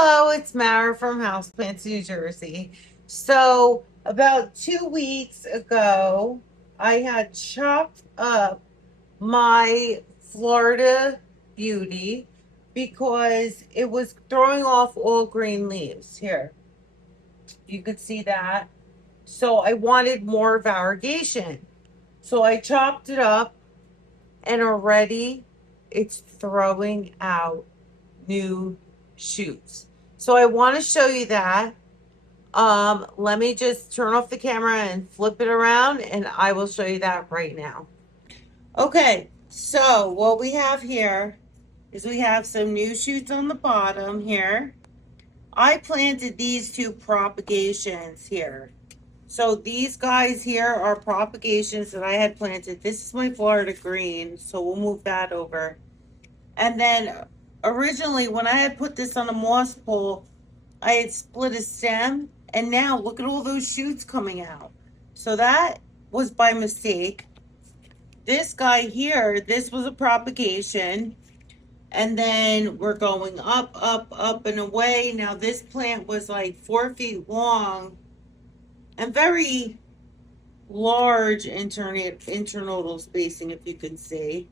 Hello, it's Mara from Houseplants, New Jersey. So, about 2 weeks ago, I had chopped up my Florida Beauty because it was throwing off all green leaves. Here, you could see that. So, I wanted more variegation. So, I chopped it up, and already it's throwing out new shoots. So I want to show you that. Let me just turn off the camera and flip it around and I will show you that right now. Okay, so what we have here is we have some new shoots on the bottom here. I planted these two propagations here. So these guys here are propagations that I had planted. This is my Florida green, so we'll move that over. And then originally, when I had put this on a moss pole, I had split a stem, and now look at all those shoots coming out. So that was by mistake. This guy here, this was a propagation, and then we're going up, up, up, and away. Now, this plant was like 4 feet long and very large internodal spacing, if you can see.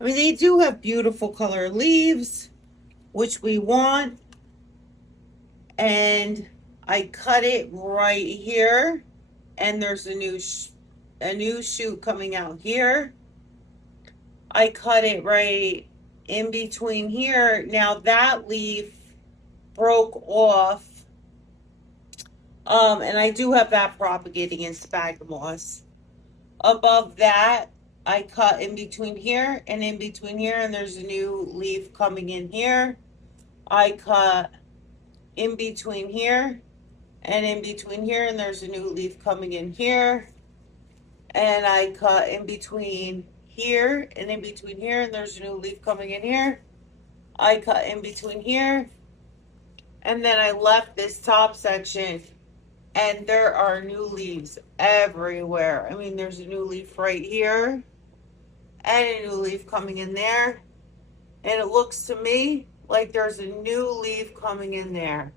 I mean, they do have beautiful color leaves, which we want. And I cut it right here, and there's a new shoot coming out here. I cut it right in between here. Now that leaf broke off, and I do have that propagating in sphagnum moss. Above that, I cut in between here and in between here, and there's a new leaf coming in here. I cut in between here and in between here, and there's a new leaf coming in here. And I cut in between here and in between here, and there's a new leaf coming in here. I cut in between here, and then I left this top section, and there are new leaves everywhere. I mean, there's a new leaf right here, and a new leaf coming in there. And it looks to me like there's a new leaf coming in there.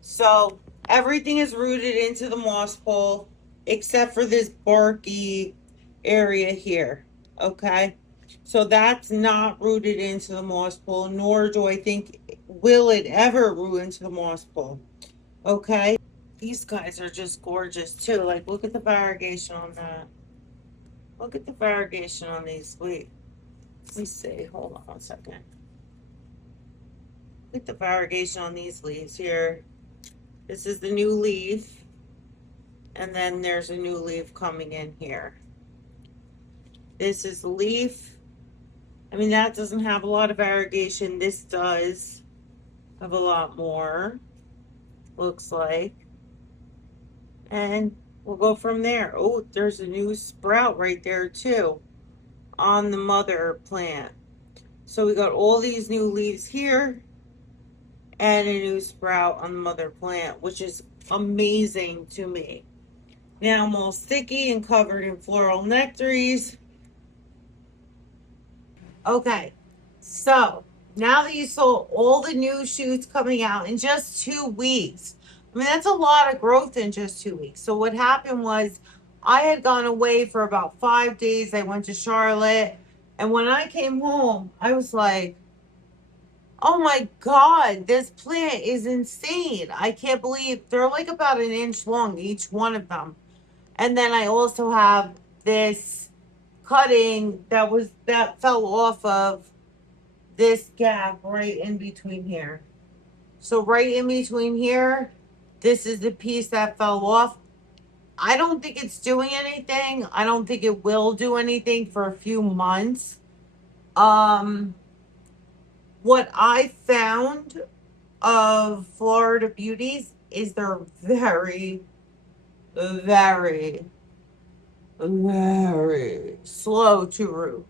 So everything is rooted into the moss pole except for this barky area here. Okay. So that's not rooted into the moss pole, nor do I think will it ever root into the moss pole. Okay. These guys are just gorgeous too. Like, look at the variegation on that. Look at the variegation on these. Wait, let me see. Hold on 1 second. Look at the variegation on these leaves here. This is the new leaf, and then there's a new leaf coming in here. This is the leaf. I mean, that doesn't have a lot of variegation. This does have a lot more, looks like. And we'll go from there. Oh, there's a new sprout right there too on the mother plant. So we got all these new leaves here and a new sprout on the mother plant, which is amazing to me. Now I'm all sticky and covered in floral nectaries. Okay, so now that you saw all the new shoots coming out in just 2 weeks, I mean, that's a lot of growth in just 2 weeks. So what happened was I had gone away for about 5 days. I went to Charlotte. And when I came home, I was like, oh my God, this plant is insane. I can't believe they're like about an inch long, each one of them. And then I also have this cutting that fell off of this gap right in between here. So right in between here, this is the piece that fell off. I don't think it's doing anything. I don't think it will do anything for a few months. Um, what I found of Florida beauties is they're very, very, very slow to root.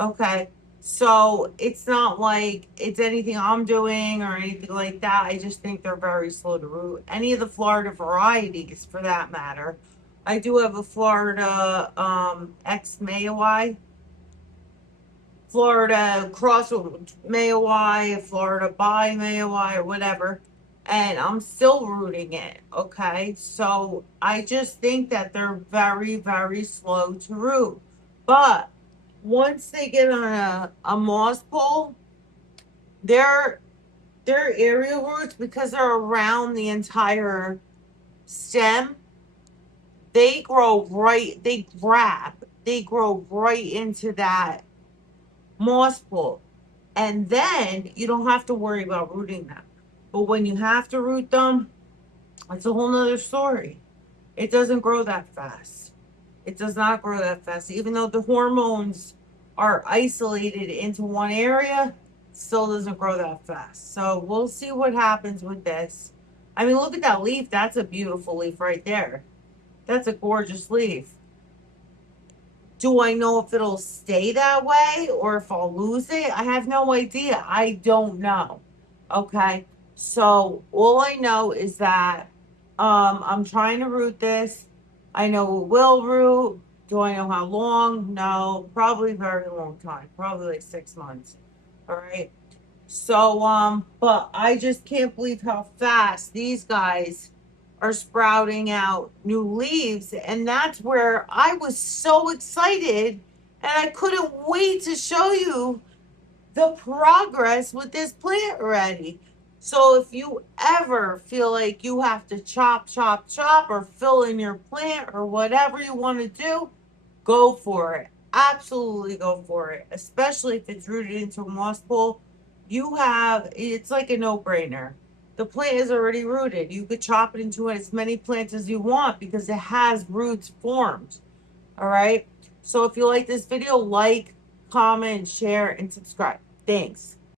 Okay. So it's not like it's anything I'm doing or anything like that. I just think they're very slow to root. Any of the Florida varieties for that matter. I do have a Florida X Mayawai. Florida cross Mayoai, Florida by Mayoai, or whatever. And I'm still rooting it. Okay. So I just think that they're very, very slow to root. But once they get on a moss pole, their their aerial roots, because they're around the entire stem, they grow right into that moss pole. And then you don't have to worry about rooting them. But when you have to root them, it's a whole nother story. It doesn't grow that fast. It does not grow that fast. Even though the hormones are isolated into one area, it still doesn't grow that fast. So we'll see what happens with this. I mean, look at that leaf. That's a beautiful leaf right there. That's a gorgeous leaf. Do I know if it'll stay that way or if I'll lose it? I have no idea. I don't know. Okay. So all I know is that I'm trying to root this. I know it will root. Do I know how long? No, probably very long time. Probably like 6 months. All right. So, but I just can't believe how fast these guys are sprouting out new leaves. And that's where I was so excited and I couldn't wait to show you the progress with this plant already. So if you ever feel like you have to chop, chop, chop, or fill in your plant or whatever you want to do, go for it. Absolutely go for it. Especially if it's rooted into a moss pole. It's like a no brainer. The plant is already rooted. You could chop it into as many plants as you want because it has roots formed. All right. So if you like this video, like, comment, share, and subscribe. Thanks.